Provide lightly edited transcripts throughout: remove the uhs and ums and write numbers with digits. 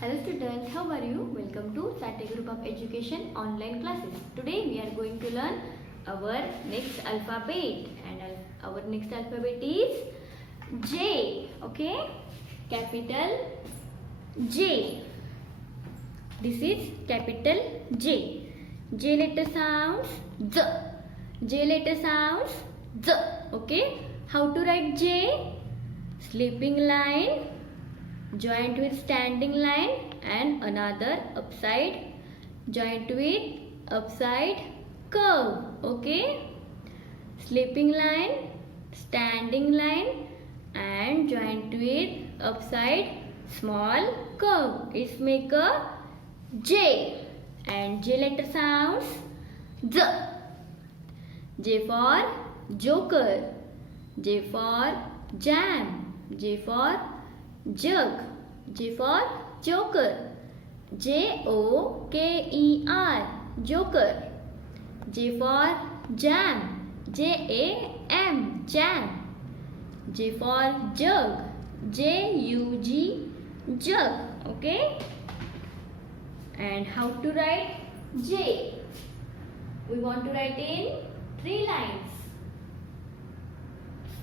Hello students, how are you? Welcome to Saturday Group of Education online classes. Today we are going to learn our next alphabet, and our next alphabet is J. Okay, capital J. This is capital J. J letter sounds Z. J letter sounds Z. Okay, how to write J? Sleeping line joined with standing line and another upside joined with upside curve. Okay, sleeping line, standing line and joined with upside small curve. It's make a J, and J letter sounds Z. J for joker, J for jam, J for jug, J for joker, Joker, joker. J for jam, Jam, jam. J for jug, Jug, jug. Okay, and how to write J? We want to write in 3 lines.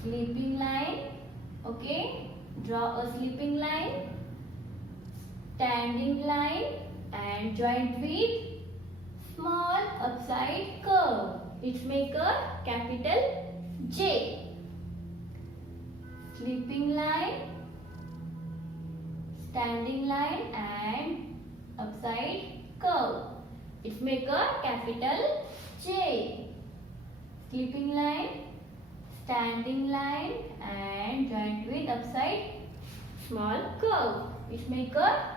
Sleeping line. Okay, draw a sleeping line, standing line and joined with small upside curve. It make a capital J. Sleeping line, standing line and upside curve. It make a capital J. Sleeping line, standing line and joined with upside small curve. It make a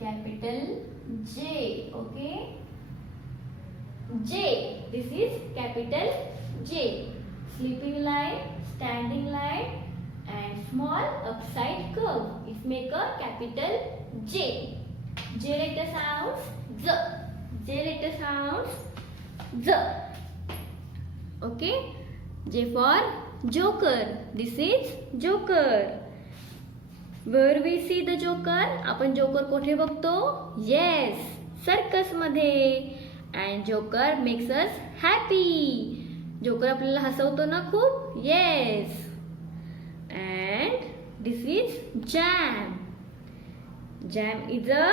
capital J. Okay, J. This is capital J. Sleeping line, standing line and small upside curve. It make a capital J. J letter sounds Z. J letter sounds Z. Okay, J for joker. This is joker. Where we see the joker? आपण joker कोठे बघतो? Yes, circus मध्ये. And joker makes us happy. Joker आपल्याला हसवतो ना खूप? Yes. And this is jam. Jam is a,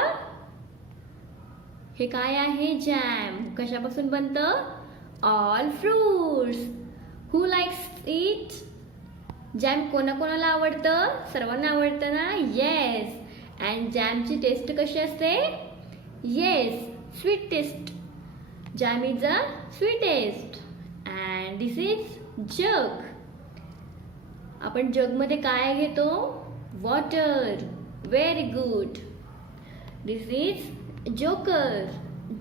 हे काय आहे? Jam. कशापासून बनतं? All fruits. Who likes it? Jam कोणाकोणाला आवडतं? सर्वांना आवडतं ना? येस. अँड जॅमची टेस्ट कशी असते? Yes, sweet taste. Jam is a sweetest. And this is jug. आपण जगमध्ये काय घेतो? Water. Very good. This is joker,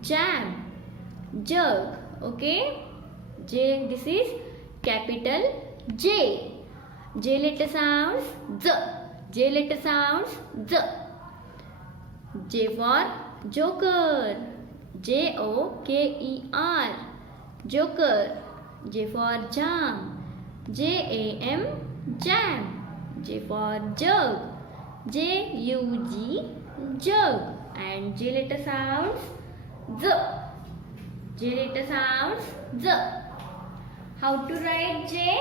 jam, jug. Okay, this is capital J. J letter sounds Z. J letter sounds Z. J for joker, Joker, joker. J for jam, Jam, jam. J for jug, Jug, jug. And J letter sounds Z. J letter sounds Z. How to write J?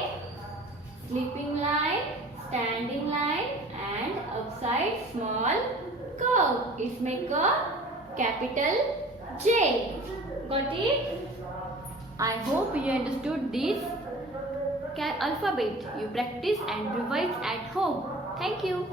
Sleeping line, standing line and upside small curve. It make a capital J. Got it? I hope you understood this alphabet. You practice and revise at home. Thank you.